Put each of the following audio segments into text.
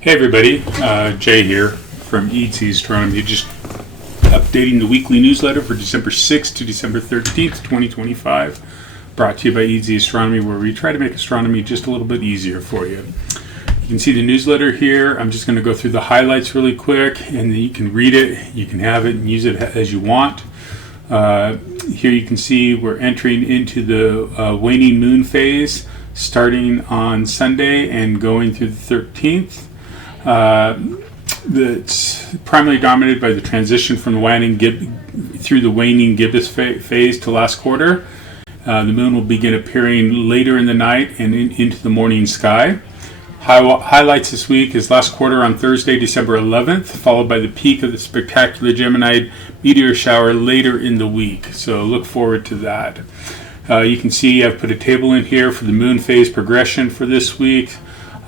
Hey everybody, Jay here from Eadsy Astronomy, just updating the weekly newsletter for December 6th to December 13th, 2025, brought to you by Eadsy Astronomy, where we try to make astronomy just a little bit easier for you. You can see the newsletter here. I'm just going to go through the highlights really quick, and then you can read it, you can have it and use it as you want. Here you can see we're entering into the waning moon phase, starting on Sunday and going through the 13th. It's primarily dominated by the transition from the waning gibbous phase to last quarter. The moon will begin appearing later in the night and into the morning sky. Highlights this week is last quarter on Thursday, December 11th, followed by the peak of the spectacular Gemini meteor shower later in the week. So look forward to that. You can see I've put a table in here for the moon phase progression for this week.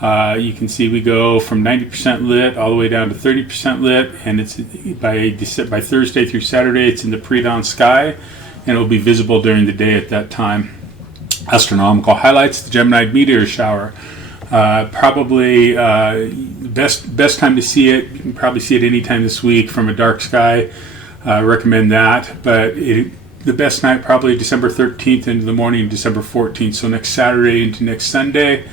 You can see we go from 90% lit all the way down to 30% lit, and it's by Thursday through Saturday it's in the pre-dawn sky, and it will be visible during the day at that time. Astronomical highlights: the Gemini meteor shower. Probably best time to see it. You can probably see it anytime this week from a dark sky. Recommend that, but the best night probably December 13th into the morning, December 14th, so next Saturday into next Sunday.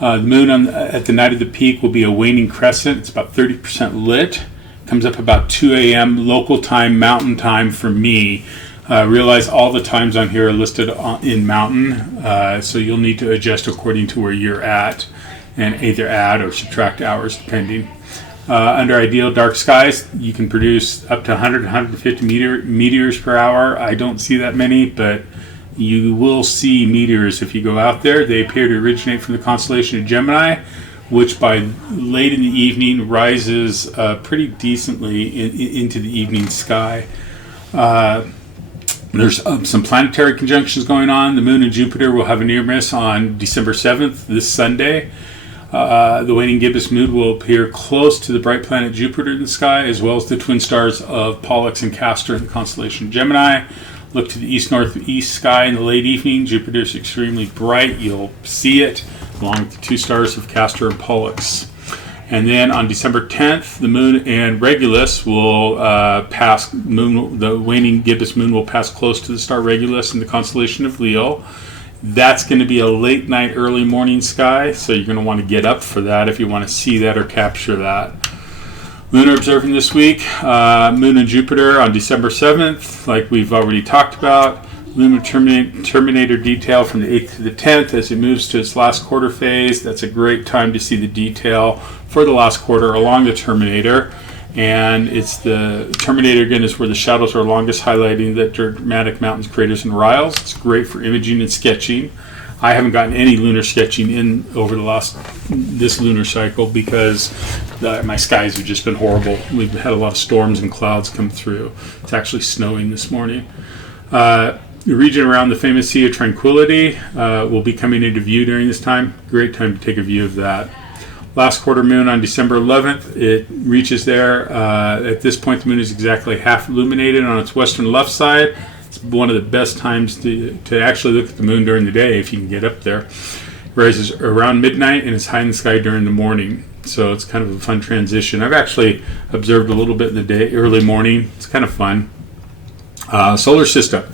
The moon at the night of the peak will be a waning crescent. It's about 30% lit. Comes up about 2 a.m. local time, mountain time for me. Realize all the times on here are listed in mountain, so you'll need to adjust according to where you're at and either add or subtract hours depending. Under ideal dark skies, you can produce up to 150 meteors per hour. I don't see that many, but you will see meteors if you go out there. They appear to originate from the constellation of Gemini, which by late in the evening rises pretty decently into the evening sky. There's some planetary conjunctions going on. The moon and Jupiter will have a near miss on December 7th, this Sunday. The waning gibbous moon will appear close to the bright planet Jupiter in the sky, as well as the twin stars of Pollux and Castor in the constellation Gemini. Look to the east-northeast sky in the late evening. Jupiter is extremely bright. You'll see it along with the two stars of Castor and Pollux. And then on December 10th, the moon and Regulus will pass. The waning gibbous moon will pass close to the star Regulus in the constellation of Leo. That's going to be a late night, early morning sky, so you're going to want to get up for that if you want to see that or capture that. Lunar observing this week, moon and Jupiter on December 7th, like we've already talked about. Lunar terminator detail from the 8th to the 10th as it moves to its last quarter phase. That's a great time to see the detail for the last quarter along the terminator. And it's the terminator again is where the shadows are longest, highlighting the dramatic mountains, craters, and riles. It's great for imaging and sketching. I haven't gotten any lunar sketching in over this lunar cycle because my skies have just been horrible. We've had a lot of storms and clouds come through. It's actually snowing this morning. The region around the famous Sea of Tranquility will be coming into view during this time. Great time to take a view of that. Last quarter moon on December 11th, it reaches there. At this point, the moon is exactly half illuminated on its western left side. It's one of the best times to actually look at the moon during the day if you can get up there. It rises around midnight and is high in the sky during the morning. So it's kind of a fun transition. I've actually observed a little bit in the day, early morning. It's kind of fun. Solar system.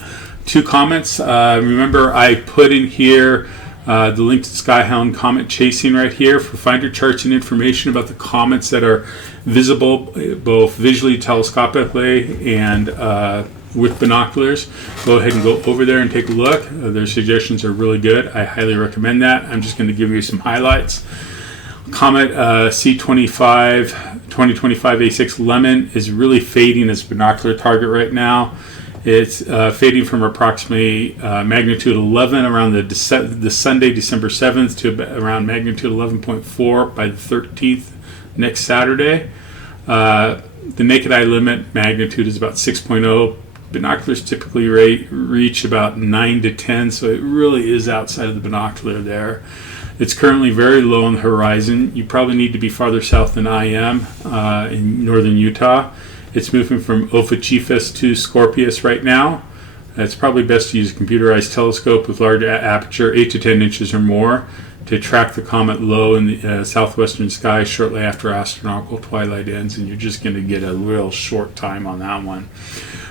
2 comets. Remember I put in here the link to Skyhound comet chasing right here for Findercharts and information about the comets that are visible both visually, telescopically, and with binoculars. Go ahead and go over there and take a look. Their suggestions are really good. I highly recommend that. I'm just going to give you some highlights. Comet C25 2025 A6 Lemon is really fading as a binocular target right now. It's fading from approximately magnitude 11 around the Sunday, December 7th, to around magnitude 11.4 by the 13th next Saturday. The naked eye limit magnitude is about 6.0. Binoculars typically reach about 9 to 10, so it really is outside of the binocular there. It's currently very low on the horizon. You probably need to be farther south than I am in northern Utah. It's moving from Ophiuchus to Scorpius right now. It's probably best to use a computerized telescope with large aperture, 8 to 10 inches or more, to track the comet low in the southwestern sky shortly after astronomical twilight ends, and you're just going to get a real short time on that one.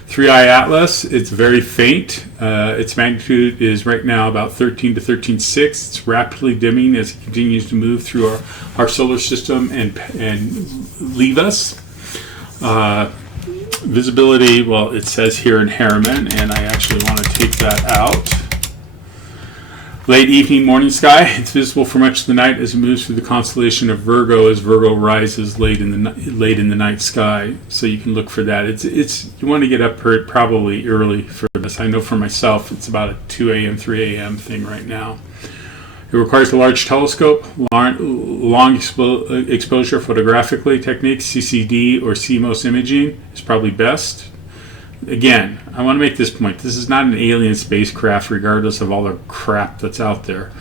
3i Atlas, it's very faint. Its magnitude is right now about 13 to 13.6. It's rapidly dimming as it continues to move through our solar system and leave us. Visibility, well, it says here in Harriman, and I actually want to take that out. Late evening, morning sky. It's visible for much of the night as it moves through the constellation of Virgo, as Virgo rises late in the night sky. So you can look for that. It's you want to get up probably early for this. I know for myself, it's about a 2 a.m., 3 a.m. thing right now. It requires a large telescope, long exposure photographically techniques, CCD or CMOS imaging is probably best. Again, I want to make this point. This is not an alien spacecraft, regardless of all the crap that's out there.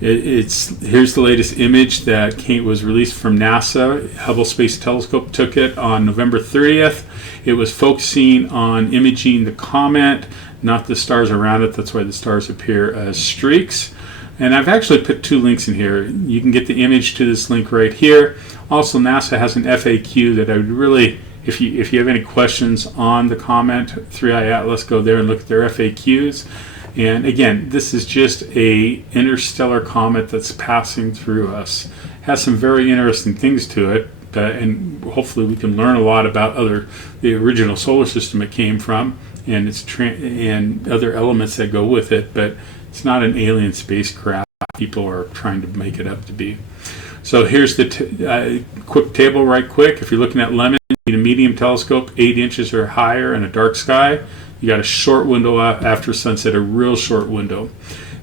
Here's the latest image that was released from NASA. Hubble Space Telescope took it on November 30th. It was focusing on imaging the comet, not the stars around it. That's why the stars appear as streaks. And I've actually put 2 links in here. You can get the image to this link right here. Also, NASA has an FAQ that I would really, if you have any questions on the comet, 3i Atlas, go there and look at their FAQs. And again, this is just a interstellar comet that's passing through us. It has some very interesting things to it, and hopefully we can learn a lot about the original solar system it came from, and and other elements that go with it. But it's not an alien spacecraft. People are trying to make it up to be. So here's the quick table right quick. If you're looking at lemon, you need a medium telescope, 8 inches or higher, and a dark sky. You got a short window after sunset, a real short window.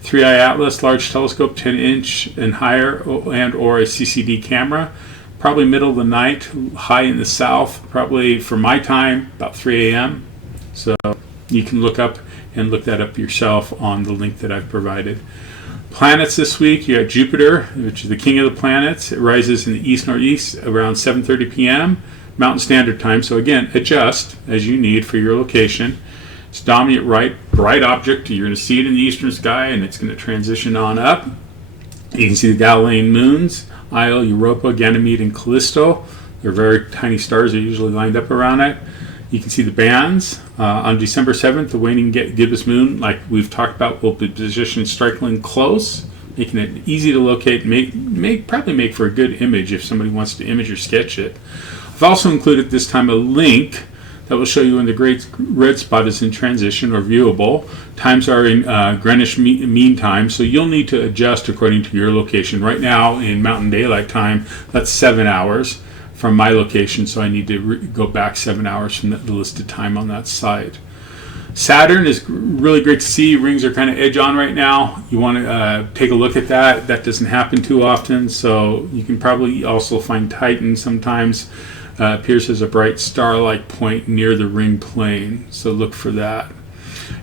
3i Atlas, large telescope, 10 inch and higher, and or a CCD camera. Probably middle of the night, high in the south, probably for my time, about 3 a.m. So you can look that up yourself on the link that I've provided. Planets this week, you got Jupiter, which is the king of the planets. It rises in the east-northeast around 7:30 p.m. Mountain Standard Time. So again, adjust as you need for your location. It's dominant bright object. You're going to see it in the eastern sky, and it's going to transition on up. You can see the Galilean moons, Io, Europa, Ganymede, and Callisto. They're very tiny stars. They're usually lined up around it. You can see the bands. On December 7th, the waning gibbous moon, like we've talked about, will be positioned strikingly close, making it easy to locate, probably make for a good image if somebody wants to image or sketch it. I've also included this time a link that will show you when the great red spot is in transition or viewable. Times are in Greenwich Mean Time, so you'll need to adjust according to your location. Right now in Mountain Daylight Time, that's 7 hours from my location, so I need to go back 7 hours from the listed time on that site. Saturn is really great to see. Rings are kind of edge on right now. You want to take a look at that. That doesn't happen too often, so you can probably also find Titan sometimes. Appears as a bright star-like point near the ring plane, so look for that.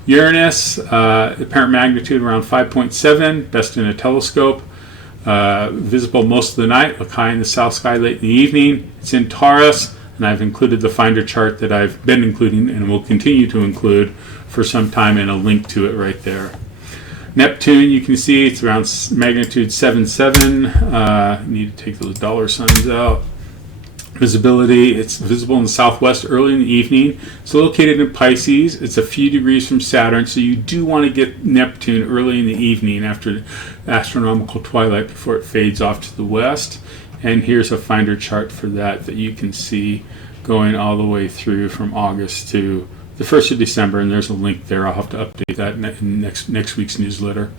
Uranus, apparent magnitude around 5.7, best in a telescope. Visible most of the night, look high in the south sky late in the evening. It's in Taurus, and I've included the finder chart that I've been including and will continue to include for some time, and a link to it right there. Neptune, you can see it's around magnitude 7.7. Need to take those dollar signs out. Visibility, it's visible in the southwest early in the evening. It's located in Pisces. It's a few degrees from Saturn, so you do want to get Neptune early in the evening after astronomical twilight before it fades off to the west. And here's a finder chart for that you can see going all the way through from August to the 1st of December, and there's a link there. I'll have to update that in next week's newsletter.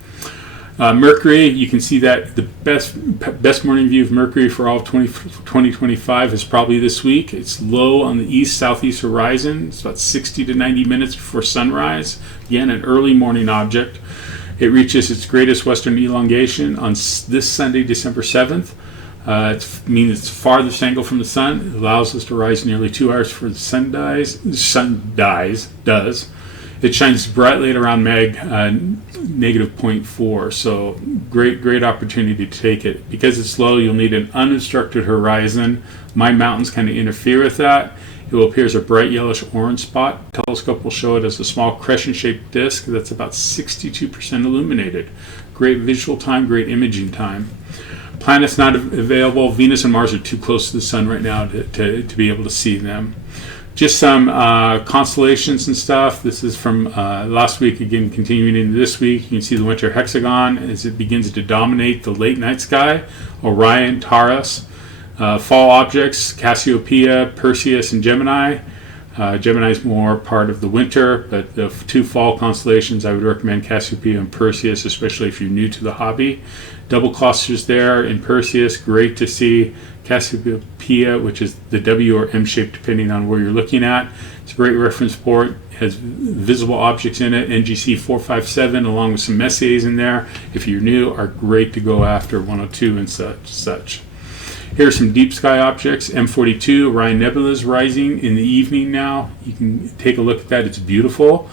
Mercury, you can see that the best morning view of Mercury for all of 2025 is probably this week. It's low on the east-southeast horizon. It's about 60 to 90 minutes before sunrise. Again, an early morning object. It reaches its greatest western elongation on this Sunday, December 7th. It means it's farthest angle from the sun. It allows us to rise nearly 2 hours before the sun does. It shines brightly at around negative 0.4, so great opportunity to take it. Because it's low, you'll need an unobstructed horizon. My mountains kind of interfere with that. It will appear as a bright yellowish-orange spot. The telescope will show it as a small crescent-shaped disk that's about 62% illuminated. great visual time, great imaging time. Planets not available. Venus and Mars are too close to the sun right now to be able to see them. Just some constellations and stuff. This is from last week, again continuing into this week. You can see the winter hexagon as it begins to dominate the late night sky. Orion, Taurus. Fall objects, Cassiopeia, Perseus, and Gemini. Gemini is more part of the winter, but the two fall constellations, I would recommend Cassiopeia and Perseus, especially if you're new to the hobby. Double clusters there in Perseus, great to see. Cassiopeia, which is the W or M shape depending on where you're looking at. It's a great reference port, has visible objects in it. NGC 457 along with some Messiers in there, if you're new, are great to go after, 102 and such. Here are some deep sky objects. M42, Orion Nebula is rising in the evening now. You can take a look at that, it's beautiful.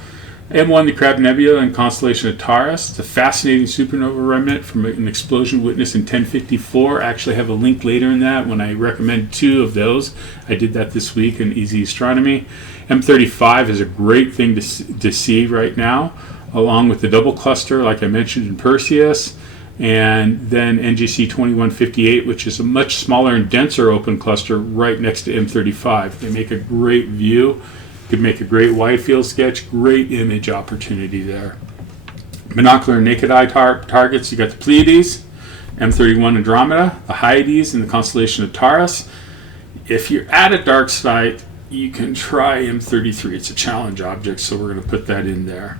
M1, the Crab Nebula in constellation of Taurus. It's a fascinating supernova remnant from an explosion witnessed in 1054. I actually have a link later in that when I recommend two of those. I did that this week in Eadsy Astronomy. M35 is a great thing to see right now, along with the double cluster, like I mentioned in Perseus. And then NGC 2158, which is a much smaller and denser open cluster right next to M35. They make a great view. Could make a great wide field sketch, great image opportunity there. Binocular and naked eye targets, you got the Pleiades, M31 Andromeda, the Hyades in the constellation of Taurus. If you're at a dark site, you can try M33. It's a challenge object, so we're going to put that in there.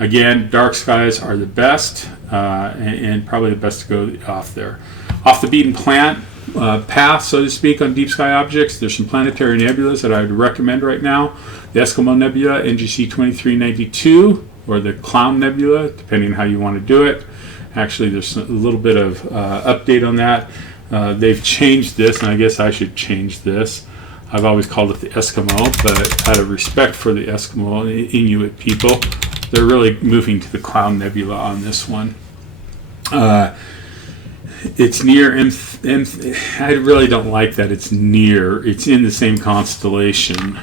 Again, dark skies are the best, and probably the best to go off there. Off the beaten path, so to speak, on deep sky objects, there's some planetary nebulas that I would recommend right now. The Eskimo Nebula, NGC 2392, or the Clown Nebula, depending on how you want to do it. Actually, there's a little bit of update on that. They've changed this, and I guess I should change this. I've always called it the Eskimo, but out of respect for the Eskimo and Inuit people, they're really moving to the Clown Nebula on this one. It's near I really don't like that it's near. It's in the same constellation.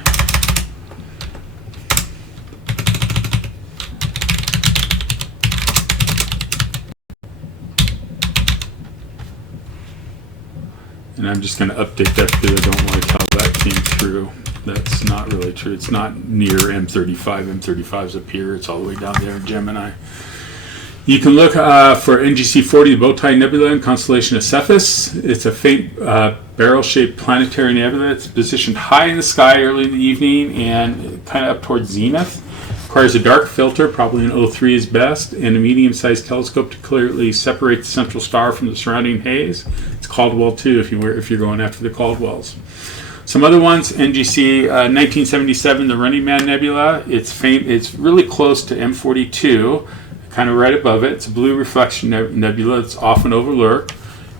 And I'm just going to update that because I don't like how that came through. That's not really true. It's not near M35. M35's up here. It's all the way down there in Gemini. You can look for NGC 40, the Bowtie Nebula in constellation of Cephus. It's a faint barrel-shaped planetary nebula. It's positioned high in the sky early in the evening and kind of up towards zenith. Requires a dark filter, probably an O3 is best, and a medium-sized telescope to clearly separate the central star from the surrounding haze. It's Caldwell too if you're going after the Caldwells. Some other ones, NGC 1977, the Running Man Nebula. It's really close to M42. Kind of right above it. It's a blue reflection nebula that's often overlooked.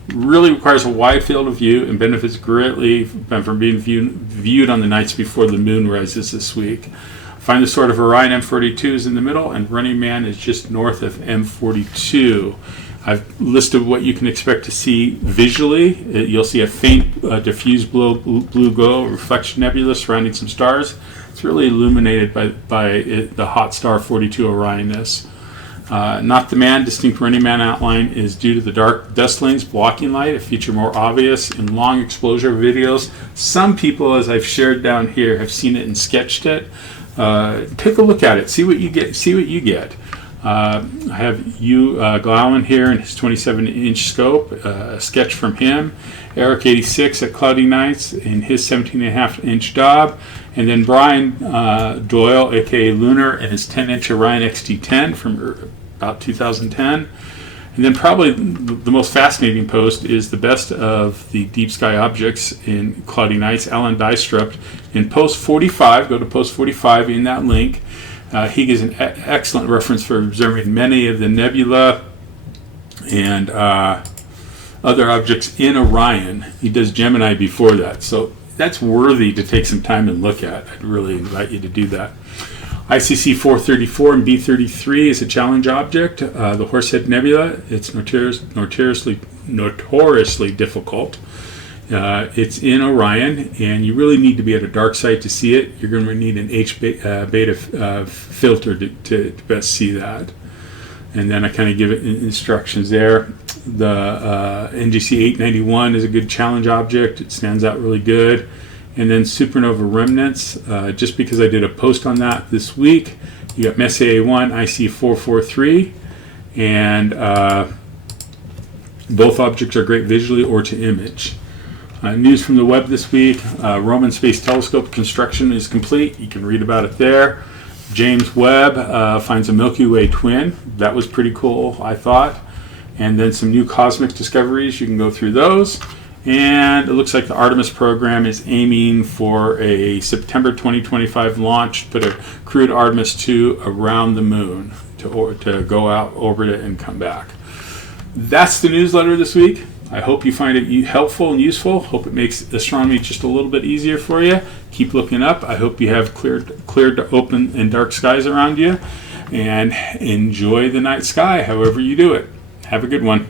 Really requires a wide field of view and benefits greatly from being viewed on the nights before the moon rises this week. Find the sort of Orion M42 is in the middle, and Running Man is just north of M42. I've listed what you can expect to see visually. You'll see a faint diffuse blue glow reflection nebula surrounding some stars. It's really illuminated by the hot star 42 Orionis. Not the Man, distinct Running Man outline is due to the dark dust lanes blocking light. A feature more obvious in long exposure videos. Some people, as I've shared down here, have seen it and sketched it. Take a look at it. See what you get. I have Hugh Glauman here in his 27-inch scope. A sketch from him. Eric 86 at Cloudy Nights in his 17.5-inch Dob. And then Brian Doyle, aka Lunar, and his 10-inch Orion XT10 from about 2010. And then probably the most fascinating post is the best of the deep sky objects in Cloudy Nights, Alan Dystrup. In post 45, go to post 45 in that link. He gives an excellent reference for observing many of the nebula and other objects in Orion. He does Gemini before that. So that's worthy to take some time and look at. I'd really invite you to do that. ICC 434 and B33 is a challenge object. The Horsehead Nebula, it's notoriously difficult. It's in Orion, and you really need to be at a dark site to see it. You're going to need an H beta filter to best see that. and then I kind of give it instructions there. The NGC 891 is a good challenge object. It stands out really good. And then supernova remnants, just because I did a post on that this week. You got Messier 1, IC 443, and both objects are great visually or to image. News from the web this week: Roman Space Telescope construction is complete. You can read about it there. James Webb finds a Milky Way twin. That was pretty cool, I thought. And then some new cosmic discoveries. You can go through those. And it looks like the Artemis program is aiming for a September 2025 launch, put a crewed Artemis 2 around the moon to go out, orbit it, and come back. That's the newsletter this week. I hope you find it helpful and useful. Hope it makes astronomy just a little bit easier for you. Keep looking up. I hope you have cleared open and dark skies around you. And enjoy the night sky, however you do it. Have a good one.